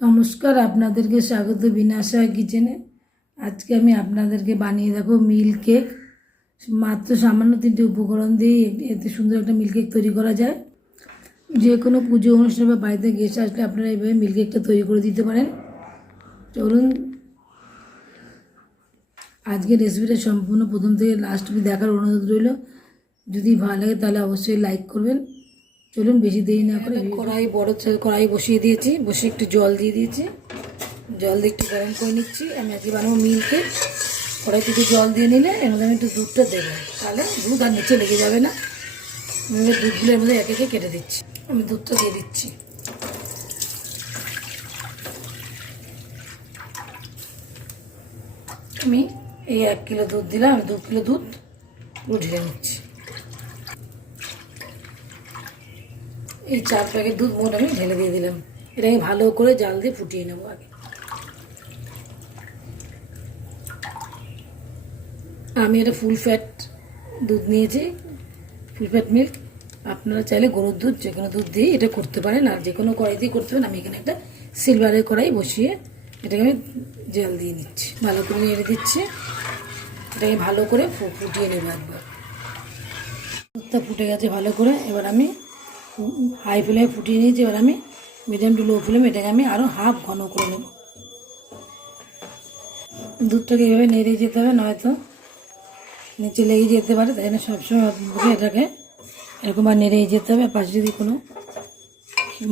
নমস্কার, আপনাদেরকে স্বাগত বিনাশা কিচেনে। আজকে আমি আপনাদেরকে বানিয়ে দেবো মিল্ক কেক। মাত্র সামান্য 3টে উপকরণ দিয়ে এতে সুন্দর একটা মিল্ক কেক তৈরি করা যায়। যে কোনো পুজো অনুষ্ঠান বা বাড়িতে গেস্ট আসলে আপনারা এইভাবে মিল্ক কেকটা তৈরি করে দিতে পারেন। চলুন আজকে রেসিপিটা সম্পূর্ণ প্রথম থেকে লাস্ট অবধি দেখার অনুরোধ রইল। যদি ভালো লাগে তাহলে অবশ্যই লাইক করবেন। চলুন বেশি দেরি না করে বড় কড়াই বসিয়ে দিয়েছি, বসে একটু জল দিয়ে দিয়েছি। জল দিয়ে একটু গরম করে নিচ্ছি। আমি আজকে বানাবো মিল্ক কেক। কড়াইতে একটু জল দিয়ে নিলে এর মধ্যে আমি একটু দুধটা দেবো, তাহলে দুধ আর নিচে লেগে যাবে না। আমি দুধগুলো এর মধ্যে একে একে কেটে দিচ্ছি। আমি দুধটা দিয়ে দিচ্ছি। আমি এই 1 কিলো দুধ দিলাম। আমি 2 কিলো দুধ পুরো ঢেলে নিচ্ছি। এই 4 প্যাকেট দুধ মোট আমি ঢেলে দিয়ে দিলাম। এটাকে ভালো করে জাল দিয়ে ফুটিয়ে নেবো আগে। আমি এটা ফুল ফ্যাট দুধ নিয়েছি, ফুল ফ্যাট মিল্ক। আপনারা চাইলে গরুর দুধ, যে কোনো দুধ দিয়ে এটা করতে পারেন, আর যে কোনো কড়াই দিয়ে করতে পারেন। আমি এখানে একটা সিলভারের কড়াই বসিয়ে এটাকে আমি জল দিয়ে নিচ্ছি, ভালো করে নেড়ে দিচ্ছি। এটাকে ভালো করে ফুটিয়ে নেব একবার। দুধটা ফুটে গেছে ভালো করে। এবার আমি হাই ফ্লেমে ফুটিয়ে নিয়েছি। এবার আমি মিডিয়াম টু লো ফ্লেমে এটাকে আমি আরও হাফ ঘন করে নেব। দুধটাকে এভাবে নেড়ে যেতে হবে, নয়তো নিচে লেগে যেতে পারে। তাই জন্য সবসময় এটাকে এরকম আর নেড়ে যেতে হবে। পাশে যদি কোনো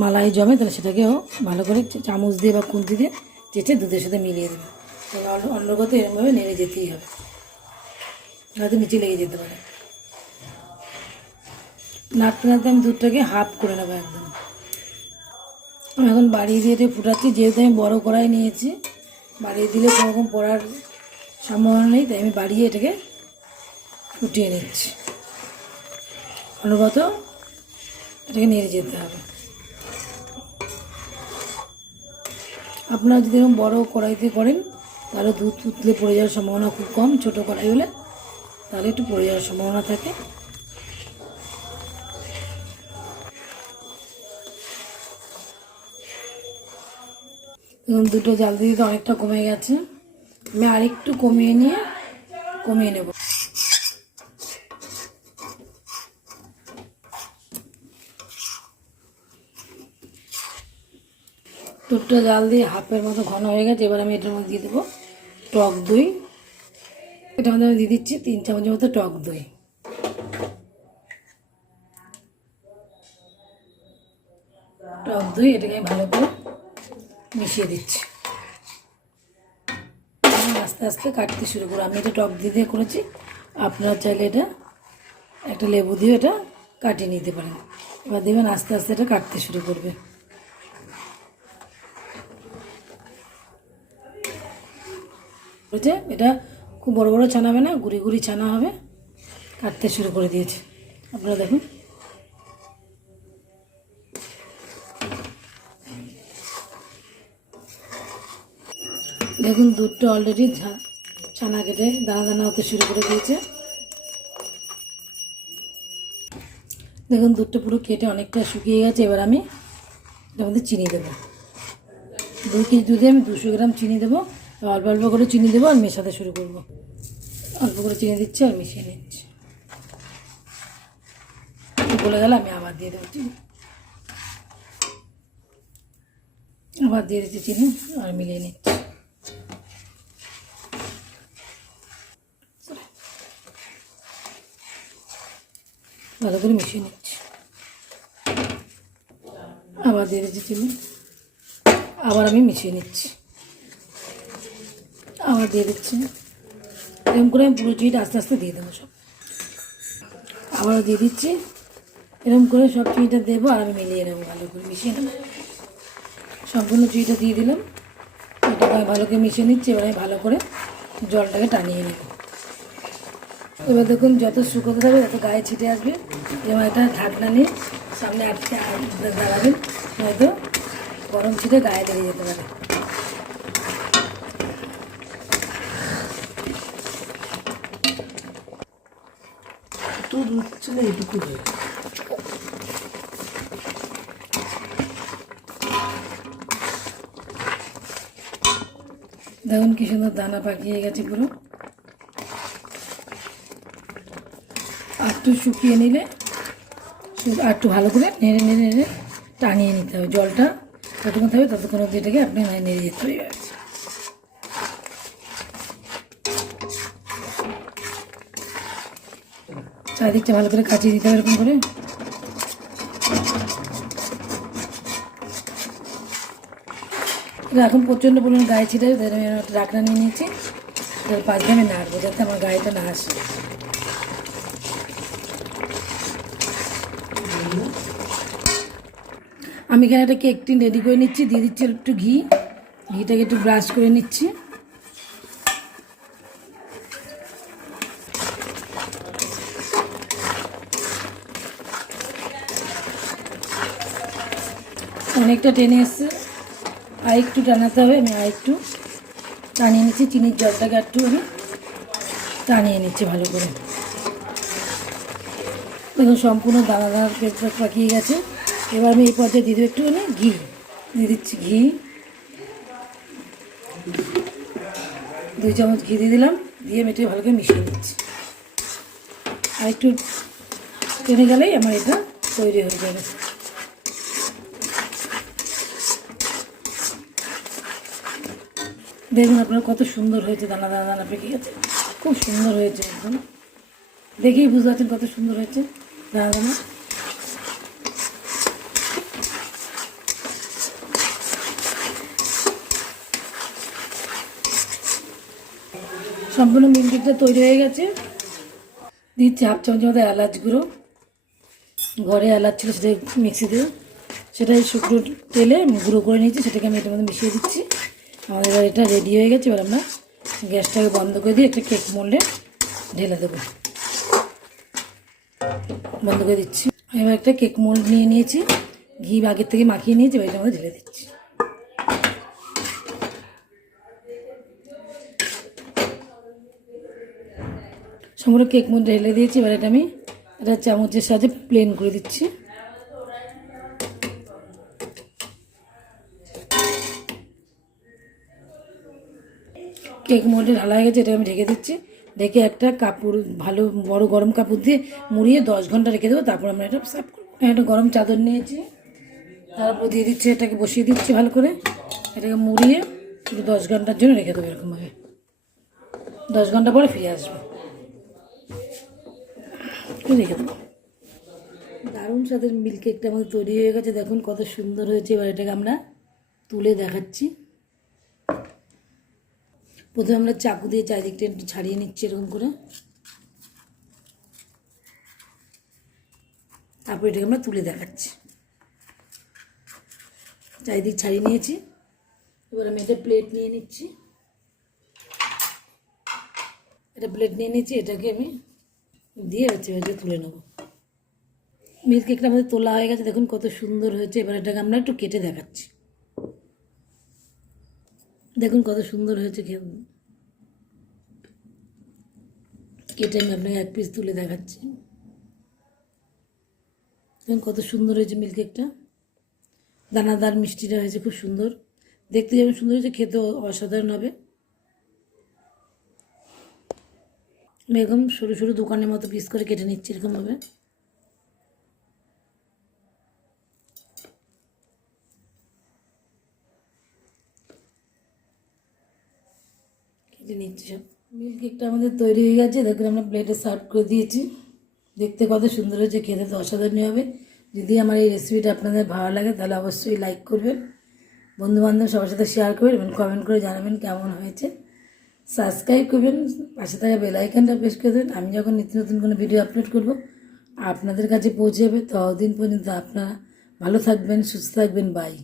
মালাই জমে তাহলে সেটাকেও ভালো করে চামচ দিয়ে বা খুন্তি দিয়ে চেঁচে দুধের সাথে মিলিয়ে দেবে। তাহলে অন্যগত এরকমভাবে নেড়ে যেতেই হবে, নয়তো নিচে লেগে যেতে পারে। নাড়তে নাড়তে আমি দুধটাকে হাফ করে নেবো একদম। আমি এখন বাড়িয়ে দিয়ে এটা ফুটাচ্ছি। যেহেতু আমি বড় কড়াই নিয়েছি, বাড়িয়ে দিলে কোনো রকম পড়ার সম্ভাবনা নেই, তাই আমি বাড়িয়ে এটাকে ফুটিয়ে নিচ্ছি। অনুগত এটাকে নেড়ে যেতে হবে। আপনারা যদি এরকম বড়ো কড়াইতে করেন তাহলে দুধ উতলে পড়ে যাওয়ার সম্ভাবনা খুব কম। ছোটো কড়াই হলে তাহলে একটু পড়ে যাওয়ার সম্ভাবনা থাকে। এবং দুটো জাল দিয়ে তো অনেকটা কমে গেছে। আমি আরেকটু কমিয়ে নেব। দুধটা জাল দিয়ে হাফের মতো ঘন হয়ে গেছে। এবার আমি এটার মধ্যে দিয়ে দেবো টক দই। এটার মধ্যে আমি দিয়ে দিচ্ছি 3 চামচের মতো টক দই। টক দই এটাকে আমি ভালো করে মিশিয়ে দিচ্ছি। আস্তে আস্তে কাটতে শুরু করবো। আমি এটা টক দিয়ে করেছি, আপনারা চাইলে এটা একটা লেবু দিয়ে এটা কাটিয়ে নিতে পারেন। এবার দেবেন আস্তে আস্তে এটা কাটতে শুরু করবে। এটা খুব বড় বড় ছানাবে না, গুড়ি গুড়ি ছানা হবে। কাটতে শুরু করে দিয়েছে, আপনারা দেখুন। দেখুন দুধটা অলরেডি ছানা কেটে দানা দানা হতে শুরু করে দিয়েছে। দেখুন দুধটা পুরো কেটে অনেকটা শুকিয়ে গেছে। এবার আমি এটার মধ্যে চিনি দেবো। 2 কেজি দুধে আমি 200 গ্রাম চিনি দেবো। অল্প অল্প করে চিনি দেবো আর মেশাতে শুরু করবো। অল্প করে চিনি দিচ্ছি আর মিশিয়ে নিচ্ছি। গলে গেলে আমি আবার দিয়ে দেবো চিনি। আবার দিয়ে দিচ্ছি চিনি আর মিলিয়ে নিচ্ছি। ভালো করে মিশিয়ে নিচ্ছি। আবার দিয়ে দিচ্ছি চিনি, আবার আমি মিশিয়ে নিচ্ছি। আবার দিয়ে দিচ্ছি। এরকম করে আমি পুরো চিনিটা আস্তে আস্তে দিয়ে দেবো সব। আবারও দিয়ে দিচ্ছি। এরকম করে সব চিনিটা দেবো আর আমি মিলিয়ে নেবো, ভালো করে মিশিয়ে নেবো। সম্পূর্ণ চিনিটা দিয়ে দিলাম। এটাকে আমি ভালো করে মিশিয়ে নিচ্ছি। এবার আমি ভালো করে জলটাকে টানিয়ে নেব। এবার দেখুন যত শুকোতে থাকবে তত গায়ে ছিটে আসবে। যেমন একটা ঢাকনা নিয়ে সামনে আটকে দাঁড়াবেন, নয়তো গরম ছিটে গায়ে লেগে যেতে পারে। দুধ উঠছিল এটুকু হয়ে। দেখুন কি সুন্দর দানা পাকিয়ে গেছে পুরো। আর একটু শুকিয়ে নিলে আর একটু ভালো করে নেড়ে নেড়ে নেড়ে টানিয়ে নিতে হবে। জলটা যতক্ষণ থাকবে ততক্ষণ অবধি এটাকে আপনি নেড়ে যেতে হবে। চারিদিকটা ভালো করে কাচিয়ে দিতে হবে এরকম করে। এখন প্রচণ্ড পরিমাণ গায়ে ছিটে আমি রাখনা নিয়ে নিয়েছি, পাঁচ দিয়ে আমি নাড়বো যাতে আমার গায়েটা না আসে। আমি এখানে একটা কেক টিন রেডি করে নিচ্ছি, দিয়ে দিচ্ছি একটু ঘিটাকে একটু ব্রাশ করে নিচ্ছি। অনেকটা টেনে এসছে, আর একটু টানাতে হবে। আমি আর একটু টানিয়ে নিচ্ছি, চিনির জলটাকে একটু আমি টানিয়ে নিচ্ছি ভালো করে। দেখুন সম্পূর্ণ দানা দানা কেকটা পাকিয়ে গেছে। এবার আমি এই পর্যায়ে দিয়ে দেবো একটুখানি ঘি, দিয়ে দিচ্ছি ঘি, 2 চামচ ঘি দিয়ে দিলাম। দিয়ে মেটে ভালো করে মিশিয়ে নিচ্ছি। আর একটু টেনে গেলেই আমার এটা তৈরি হয়ে যাবে। দেখুন আপনার কত সুন্দর হয়েছে, দানা দানা দানা পেকে গেছে, খুব সুন্দর হয়েছে। একদম দেখেই বুঝতে পারছেন কত সুন্দর হয়েছে দানা দানা। সম্পূর্ণ মিল্ক কেকটা তৈরি হয়ে গেছে। দিচ্ছি 1/2 চামচ মতো এলাচ গুঁড়ো, ঘরে এলাচ ছিল সেটা মিক্সিতে, সেটাই শুকনো তেলে গুঁড়ো করে নিয়েছি, সেটাকে আমি এটার মধ্যে মিশিয়ে দিচ্ছি। আমাদের এবার এটা রেডি হয়ে গেছে। এবার আমরা গ্যাসটাকে বন্ধ করে দিয়ে একটা কেক মোল্ডে ঢেলে দেবো। বন্ধ করে দিচ্ছি। আমি এবার একটা কেক মোল্ড নিয়ে নিয়েছি, ঘি আগের থেকে মাখিয়ে নিয়েছি, এটার মধ্যে ঢেলে দিচ্ছি। সম্পূর্ণ কেক মোল্ড ঢেলে দিয়েছি। এবার এটা আমি এটা চামচের সাহায্যে প্লেন করে দিচ্ছি। কেক মোল্ডে ঢালা হয়ে গেছে, এটা আমি ঢেকে দিচ্ছি। ঢেকে একটা কাপড়, ভালো বড় গরম কাপড় দিয়ে মুড়িয়ে 10 ঘন্টা রেখে দেবো। তারপর আমরা এটা সার্ভ করবো। একটা গরম চাদর নিয়েছি, তারপর দিয়ে দিচ্ছি, এটাকে বসিয়ে দিচ্ছি ভালো করে। এটাকে মুড়িয়ে 10 ঘন্টার জন্য রেখে দেবো এরকমভাবে। 10 ঘন্টা পরে ফিরে আসবো, রেখে দেবো। দারুণ স্বাদের মিল্ক কেকটা আমাদের তৈরি হয়ে গেছে। দেখুন কত সুন্দর হয়েছে। এবার এটাকে আমরা তুলে দেখাচ্ছি। প্রথমে আমরা চাকু দিয়ে চারিদিকটা একটু ছাড়িয়ে নিচ্ছি এরকম করে, তারপর এটাকে আমরা তুলে দেখাচ্ছি। চারিদিক ছাড়িয়ে নিয়েছি। এবার আমি এটা প্লেট নিয়ে নিচ্ছি, এটাকে আমি দিয়ে এটা তুলে নেব। মিল্ক কেকটা আমাদের তোলা হয়ে গেছে। দেখুন কত সুন্দর হয়েছে। এবার এটাকে আমরা একটু কেটে দেখাচ্ছি। দেখুন কত সুন্দর হয়েছে। কেটে আমি আপনাকে এক পিস তুলে দেখাচ্ছি। দেখুন কত সুন্দর হয়েছে মিল্ক কেকটা, দানাদার মিষ্টিটা হয়েছে, খুব সুন্দর দেখতে। যেমন সুন্দর হয়েছে, খেতেও অসাধারণ হবে। আমি এরকম সরু সরু দোকানের মতো পিস করে কেটে নিচ্ছি এরকমভাবে। কেটে নিচ্ছি সব। মিল্ক কেকটা আমাদের তৈরি হয়ে গেছে। দেখুন আমরা প্লেটে সার্ভ করে দিয়েছি। দেখতে কত সুন্দর হয়েছে, খেতে তো অসাধারণ হবে। যদি আমার এই রেসিপিটা আপনাদের ভালো লাগে তাহলে অবশ্যই লাইক করবেন, বন্ধুবান্ধব সবার সাথে শেয়ার করবেন এবং কমেন্ট করে জানাবেন কেমন হয়েছে। সাবস্ক্রাইব করবেন, পাশে থাকা বেল আইকনটা প্রেস করে দেবেন। আমি যখন নিত্য নতুন কোনো ভিডিও আপলোড করব আপনাদের কাছে পৌঁছে যাবে। ততদিন পর্যন্ত আপনারা ভালো থাকবেন, সুস্থ থাকবেন। বাই।